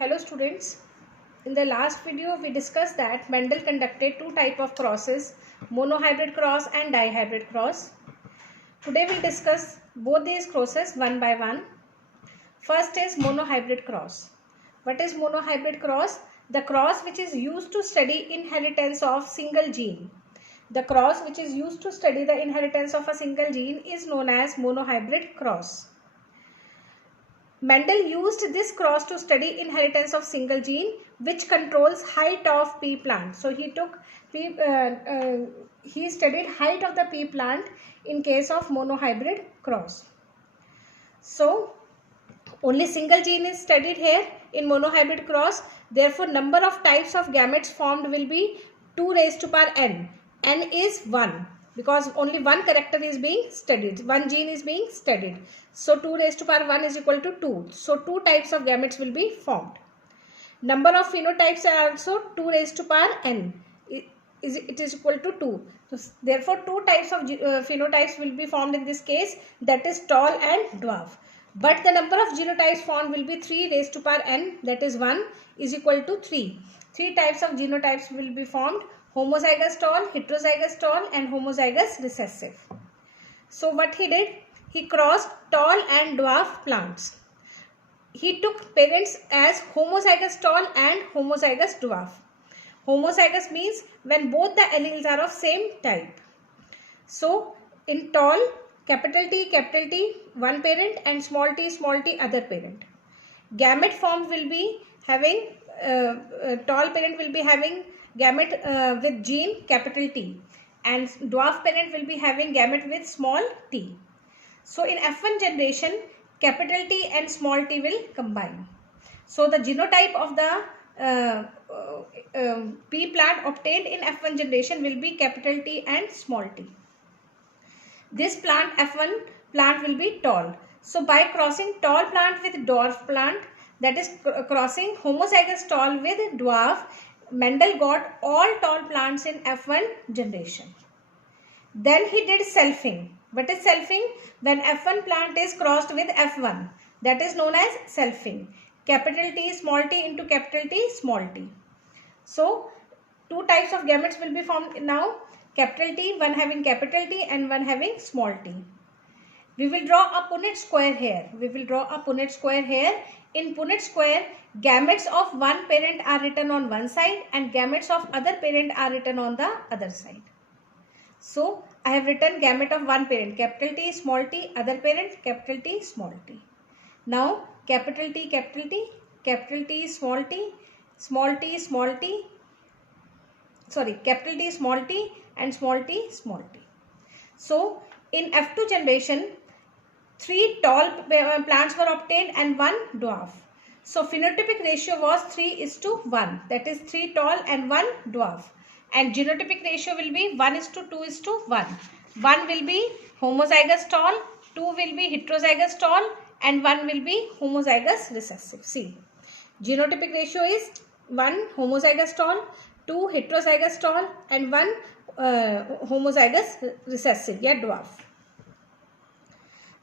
Hello students, in the last video we discussed that Mendel conducted two types of crosses, monohybrid cross and dihybrid cross. Today we will discuss both these crosses one by one. First is monohybrid cross. What is monohybrid cross? The cross which is used to study inheritance of single gene. The cross which is used to study the inheritance of a single gene is known as monohybrid cross. Mendel used this cross to study inheritance of single gene which controls height of pea plant. So he studied height of the pea plant in case of monohybrid cross. So only single gene is studied here in monohybrid cross. Therefore, number of types of gametes formed will be 2 raised to power n. N is 1. Because only one character is being studied, one gene is being studied. So 2 raised to power 1 is equal to 2. So 2 types of gametes will be formed. Number of phenotypes are also 2 raised to power n. It is equal to 2. So therefore 2 types of phenotypes will be formed in this case, that is tall and dwarf. But the number of genotypes formed will be 3 raised to power n, that is 1 is equal to 3. 3 types of genotypes will be formed: homozygous tall, heterozygous tall and homozygous recessive. So what he did? He crossed tall and dwarf plants. He took parents as homozygous tall and homozygous dwarf. Homozygous means when both the alleles are of same type. So in tall, capital T, one parent and small t, other parent. Gamete formed will be having, tall parent will be having gamete with gene capital T and dwarf parent will be having gamete with small t. So in F1 generation, capital T and small t will combine. So the genotype of the pea plant obtained in F1 generation will be capital T and small t. This plant F1 plant will be tall. So by crossing tall plant with dwarf plant, that is crossing homozygous tall with dwarf, Mendel got all tall plants in F1 generation. Then he did selfing. What is selfing? When F1 plant is crossed with F1, that is known as selfing. Capital T small t into capital T small t. So 2 types of gametes will be formed now. Capital T, one having capital T and one having small t. We will draw a Punnett square here. In Punnett square, gametes of one parent are written on one side and gametes of other parent are written on the other side. So I have written gamete of one parent, capital T, small t, other parent, capital T, small t. Now capital T, capital T, small t, small t, sorry, capital T, small t and small t, small t. So in F2 generation, 3 tall plants were obtained and 1 dwarf. So phenotypic ratio was 3:1, that is 3 tall and 1 dwarf. And genotypic ratio will be 1:2:1. 1 will be homozygous tall, 2 will be heterozygous tall and 1 will be homozygous recessive. See, genotypic ratio is 1 homozygous tall, 2 heterozygous tall and 1 homozygous recessive, yeah, dwarf.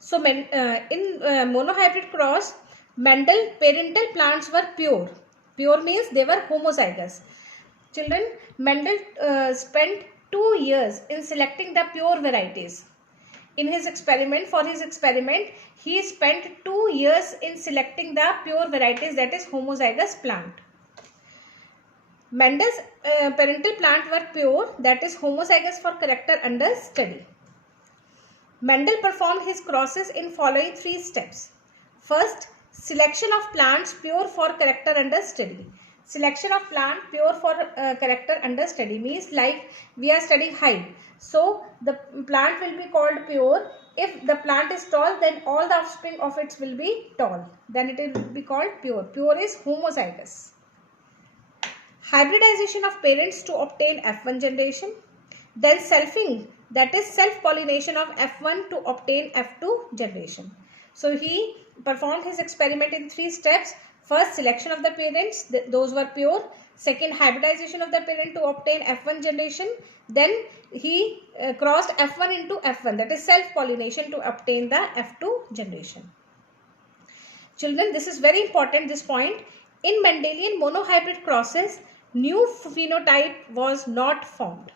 So in monohybrid cross, Mendel parental plants were pure. Pure means they were homozygous. Children, Mendel spent 2 years in selecting the pure varieties. In his experiment, for his experiment, he spent 2 years in selecting the pure varieties, that is homozygous plant. Mendel's parental plant were pure, that is homozygous for character under study. Mendel performed his crosses in following 3 steps. First, selection of plants pure for character under study. Selection of plant pure for character under study means like we are studying height. So the plant will be called pure. If the plant is tall, then all the offspring of it will be tall. Then it will be called pure. Pure is homozygous. Hybridization of parents to obtain F1 generation. Then selfing, that is self-pollination of F1 to obtain F2 generation. So he performed his experiment in 3 steps. First, selection of the parents, those were pure. Second, hybridization of the parent to obtain F1 generation. Then he crossed F1 into F1, that is self-pollination to obtain the F2 generation. Children, this is very important, this point. In Mendelian monohybrid crosses, new phenotype was not formed.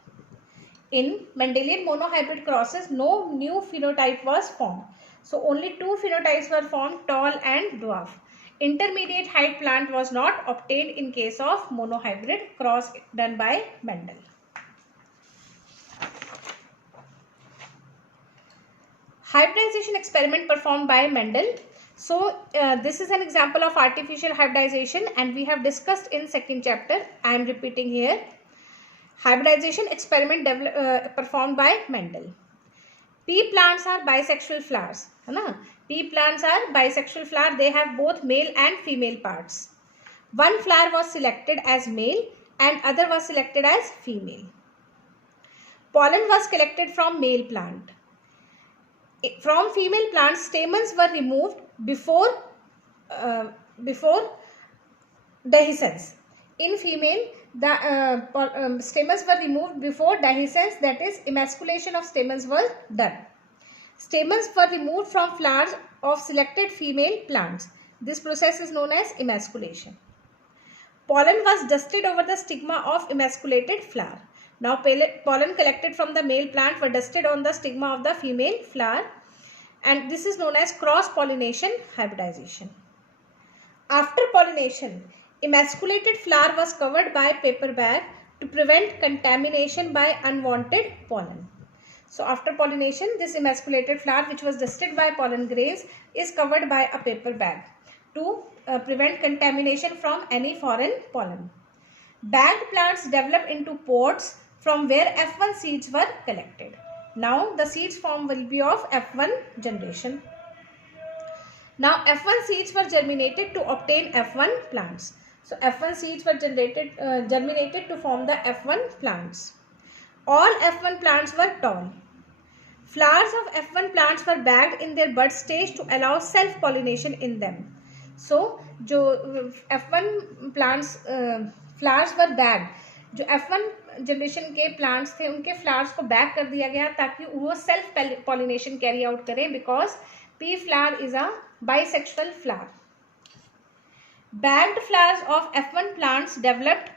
In Mendelian monohybrid crosses, no new phenotype was formed. So only two phenotypes were formed, tall and dwarf. Intermediate height plant was not obtained in case of monohybrid cross done by Mendel. Hybridization experiment performed by Mendel. So this is an example of artificial hybridization and we have discussed in second chapter. I am repeating here. Hybridization experiment performed by Mendel. Pea plants are bisexual flowers. Pea plants are bisexual flower. They have both male and female parts. One flower was selected as male and other was selected as female. Pollen was collected from male plant. From female plants, stamens were removed before dehiscence. In female, the stamens were removed before dehiscence, that is, emasculation of stamens was done. Stamens were removed from flowers of selected female plants. This process is known as emasculation. Pollen was dusted over the stigma of emasculated flower. Now pollen collected from the male plant were dusted on the stigma of the female flower, and this is known as cross-pollination hybridization. After pollination, emasculated flower was covered by paper bag to prevent contamination by unwanted pollen. So after pollination, this emasculated flower which was dusted by pollen grains is covered by a paper bag to prevent contamination from any foreign pollen. Bagged plants develop into pods from where F1 seeds were collected. Now the seeds form will be of F1 generation. Now F1 seeds were germinated to obtain F1 plants. So F1 seeds were germinated to form the F1 plants. All F1 plants were tall. Flowers of F1 plants were bagged in their bud stage to allow self-pollination in them. So जो F1 plants flowers were bagged. जो F1 generation के plants थे उनके flowers को back कर दिया गया ताकि वो सेल्फ पॉलिनेशन कैरी आउट करें, because P flower is a bisexual flower. Bagged flowers of F1 plants developed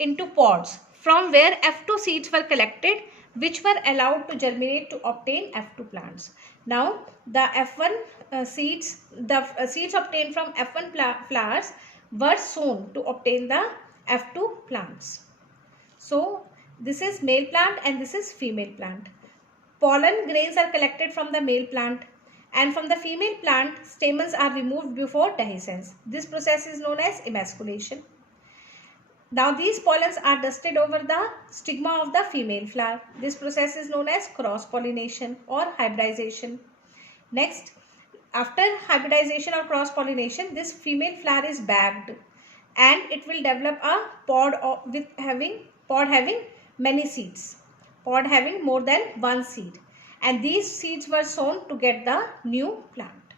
into pods from where F2 seeds were collected, which were allowed to germinate to obtain F2 plants. Now the F1 seeds, the seeds obtained from F1 flowers were sown to obtain the F2 plants. So this is male plant and this is female plant. Pollen grains are collected from the male plant, and from the female plant, stamens are removed before dehiscence. This process is known as emasculation. Now these pollens are dusted over the stigma of the female flower. This process is known as cross-pollination or hybridization. Next, after hybridization or cross-pollination, this female flower is bagged and it will develop a pod having many seeds, pod having more than one seed. And these seeds were sown to get the new plant.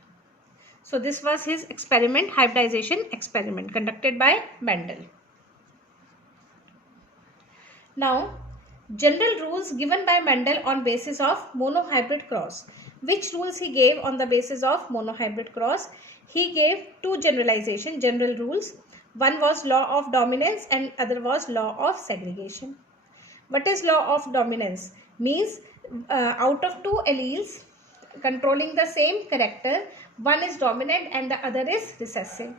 So this was his experiment, hybridization experiment conducted by Mendel. Now, general rules given by Mendel on basis of monohybrid cross. Which rules he gave on the basis of monohybrid cross? He gave two general rules. One was law of dominance and other was law of segregation. What is law of dominance? Means out of two alleles controlling the same character, one is dominant and the other is recessive.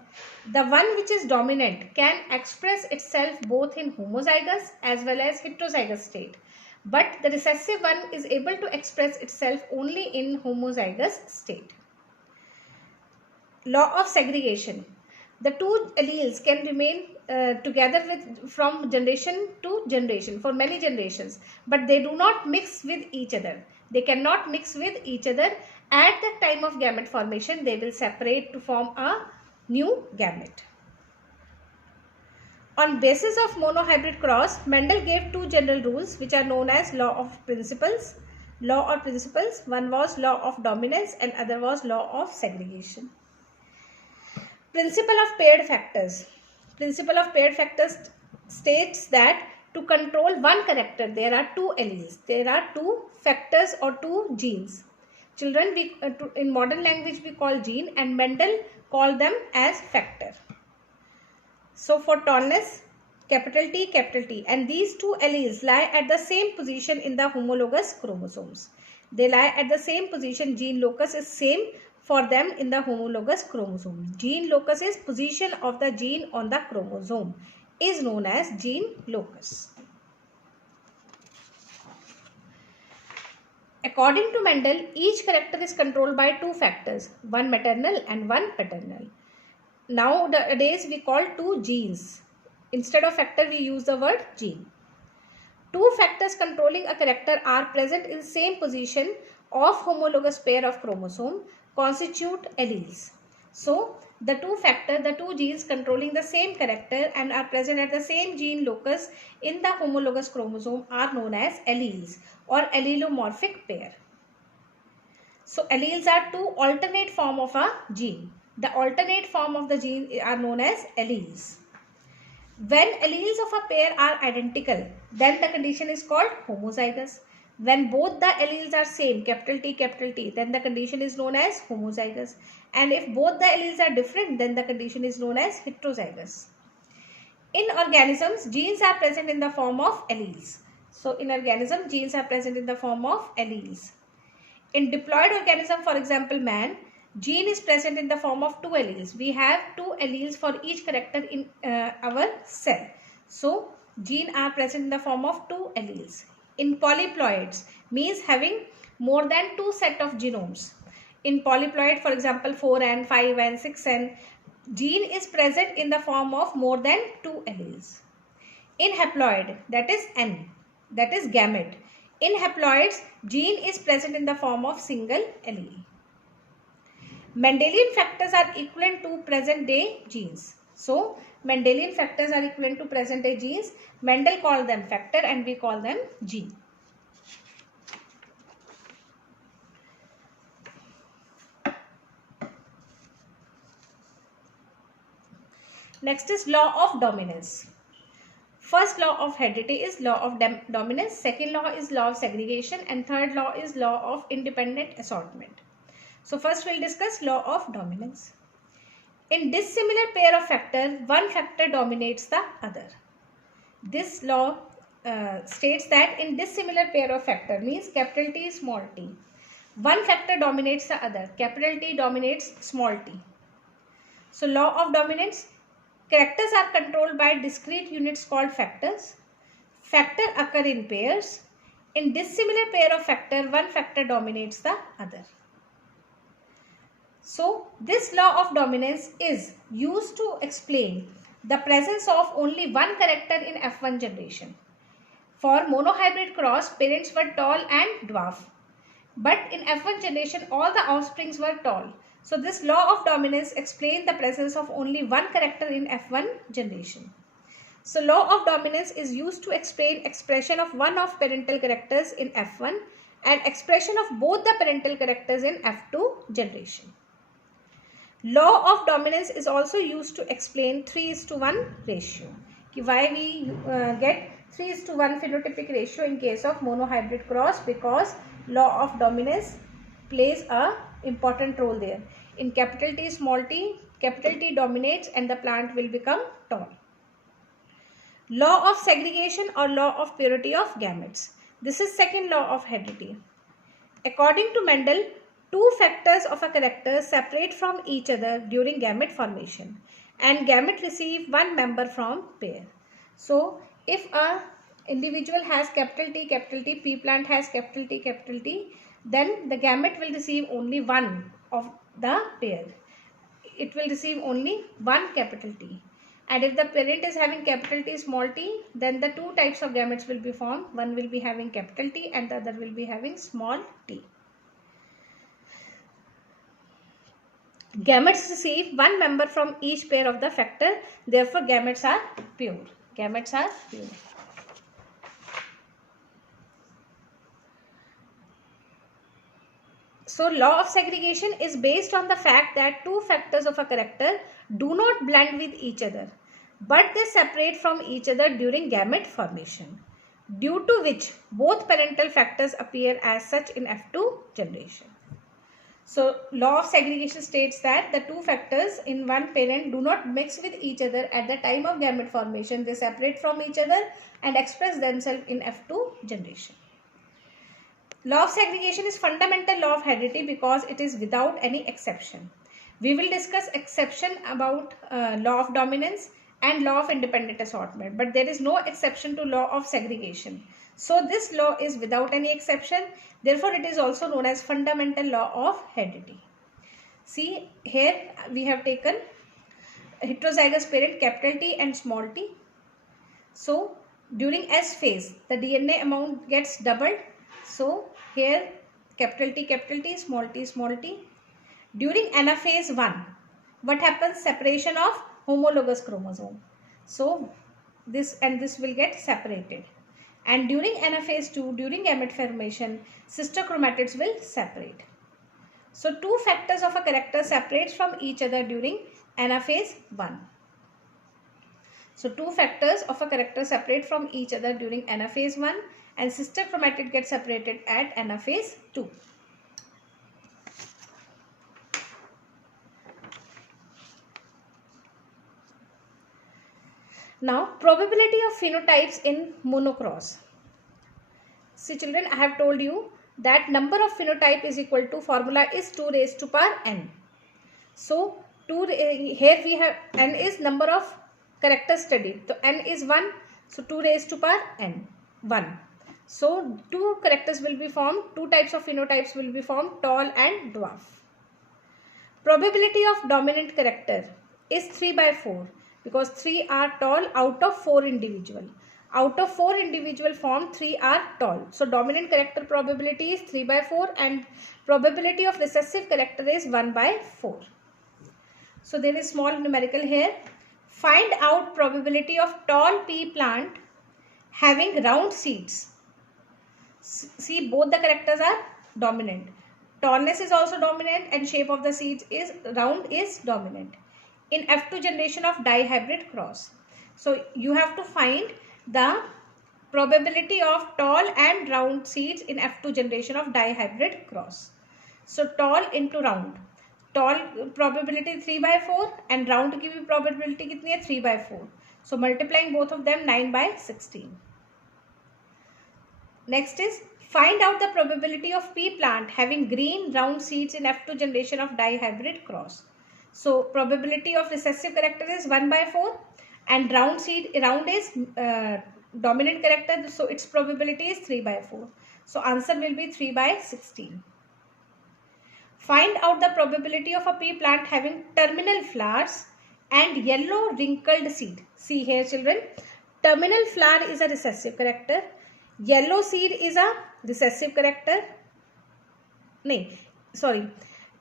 The one which is dominant can express itself both in homozygous as well as heterozygous state, but the recessive one is able to express itself only in homozygous state. Law of segregation. The two alleles can remain together from generation to generation for many generations, but they do not mix with each other. They cannot mix with each other. At the time of gamete formation, they will separate to form a new gamete. On basis of monohybrid cross, Mendel gave two general rules which are known as law of principles. Law or principles, one was law of dominance and other was law of segregation. Principle of paired factors. Principle of paired factors states that to control one character, there are two alleles. There are two factors or two genes. children in modern language we call gene, and Mendel called them as factor. So for tallness, capital T, and these two alleles lie at the same position in the homologous chromosomes. They lie at the same position. Gene locus is same for them in the homologous chromosome. Gene locus is position of the gene on the chromosome, is known as gene locus. According to Mendel, each character is controlled by two factors, one maternal and one paternal. Nowadays we call two genes. Instead of factor we use the word gene. Two factors controlling a character are present in same position of homologous pair of chromosome constitute alleles. So the two genes controlling the same character and are present at the same gene locus in the homologous chromosome are known as alleles or allelomorphic pair. So alleles are two alternate form of a gene. The alternate form of the gene are known as alleles. When alleles of a pair are identical, then the condition is called homozygous. When both the alleles are same, capital T, then the condition is known as homozygous. And if both the alleles are different, then the condition is known as heterozygous. In organisms, genes are present in the form of alleles. So in organism, genes are present in the form of alleles. In diploid organism, for example, man, gene is present in the form of two alleles. We have two alleles for each character in our cell. So gene are present in the form of two alleles. In polyploids, means having more than two set of genomes. In polyploid, for example, 4n, 5n, 6n, gene is present in the form of more than two alleles. In haploid, that is n, that is gamete. In haploids, gene is present in the form of single allele. Mendelian factors are equivalent to present day genes. So Mendelian factors are equivalent to present day genes. Mendel called them factor and we call them gene. Next is law of dominance. First law of heredity is law of dominance. Second law is law of segregation, and third law is law of independent assortment. So first we'll discuss law of dominance. In dissimilar pair of factors, one factor dominates the other. This law states that in dissimilar pair of factor, means capital T, small t, one factor dominates the other. Capital T dominates small t. So law of dominance, characters are controlled by discrete units called factors. Factor occur in pairs. In dissimilar pair of factor, one factor dominates the other. So this law of dominance is used to explain the presence of only one character in F1 generation. For monohybrid cross, parents were tall and dwarf. But in F1 generation, all the offsprings were tall. So this law of dominance explains the presence of only one character in F1 generation. So law of dominance is used to explain expression of one of parental characters in F1 and expression of both the parental characters in F2 generation. Law of dominance is also used to explain 3:1 ratio. Why we get 3:1 phenotypic ratio in case of monohybrid cross? Because law of dominance plays a important role there. In capital T, small t, capital T dominates and the plant will become tall. Law of segregation or law of purity of gametes. This is second law of heredity. According to Mendel, two factors of a character separate from each other during gamete formation and gamete receive one member from pair. So if a individual has capital T, P plant has capital T, then the gamete will receive only one of the pair. It will receive only one capital T. And if the parent is having capital T, small t, then the two types of gametes will be formed. One will be having capital T and the other will be having small t. Gametes receive one member from each pair of the factor. Therefore, gametes are pure. Gametes are pure. So, law of segregation is based on the fact that two factors of a character do not blend with each other, but they separate from each other during gamete formation, due to which both parental factors appear as such in F2 generation. So law of segregation states that the two factors in one parent do not mix with each other at the time of gamete formation. They separate from each other and express themselves in F2 generation. Law of segregation is fundamental law of heredity because it is without any exception. We will discuss exception about law of dominance and law of independent assortment, but there is no exception to law of segregation. So this law is without any exception. Therefore, it is also known as fundamental law of heredity. See, here we have taken heterozygous parent capital T and small t. So during S phase, the DNA amount gets doubled. So here capital T, small t, small t. During anaphase 1, what happens? Separation of homologous chromosome. So this and this will get separated. And during anaphase 2, during gamete formation, sister chromatids will separate. So two factors of a character separates from each other during anaphase 1. So two factors of a character separate from each other during anaphase 1 and sister chromatid gets separated at anaphase 2. Now, probability of phenotypes in monocross. See children, I have told you that number of phenotype is equal to, formula is 2 raised to power n. So, here we have n is number of characters studied. So, n is 1. So, 2 raised to power n, 1. So, two characters will be formed, two types of phenotypes will be formed, tall and dwarf. Probability of dominant character is 3 by 4 because 3 are tall out of 4 individual. Out of 4 individual formed, 3 are tall. So, dominant character probability is 3 by 4 and probability of recessive character is 1 by 4. So, there is small numerical here. Find out probability of tall pea plant having round seeds. See, both the characters are dominant. Tallness is also dominant and shape of the seeds is round is dominant. In F2 generation of dihybrid cross. So, you have to find the probability of tall and round seeds in F2 generation of dihybrid cross. So, tall into round. Tall probability 3 by 4 and round की भी probability कितनी है 3 by 4. So, multiplying both of them 9 by 16. Next is find out the probability of pea plant having green round seeds in F2 generation of dihybrid cross. So, probability of recessive character is 1 by 4 and round is dominant character. So, its probability is 3 by 4. So, answer will be 3 by 16. Find out the probability of a pea plant having terminal flowers and yellow wrinkled seed. See here children, terminal flower is a recessive character. Yellow seed is a recessive character.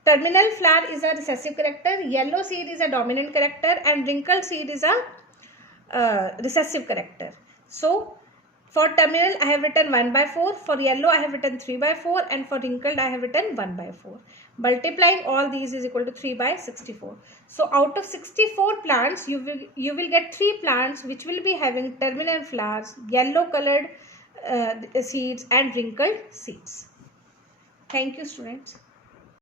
Terminal flower is a recessive character. Yellow seed is a dominant character and wrinkled seed is a recessive character. So, for terminal I have written 1 by 4. For yellow I have written 3 by 4 and for wrinkled I have written 1 by 4. Multiplying all these is equal to 3 by 64. So, out of 64 plants you will get 3 plants which will be having terminal flowers, yellow colored seeds and wrinkled seeds. Thank you students.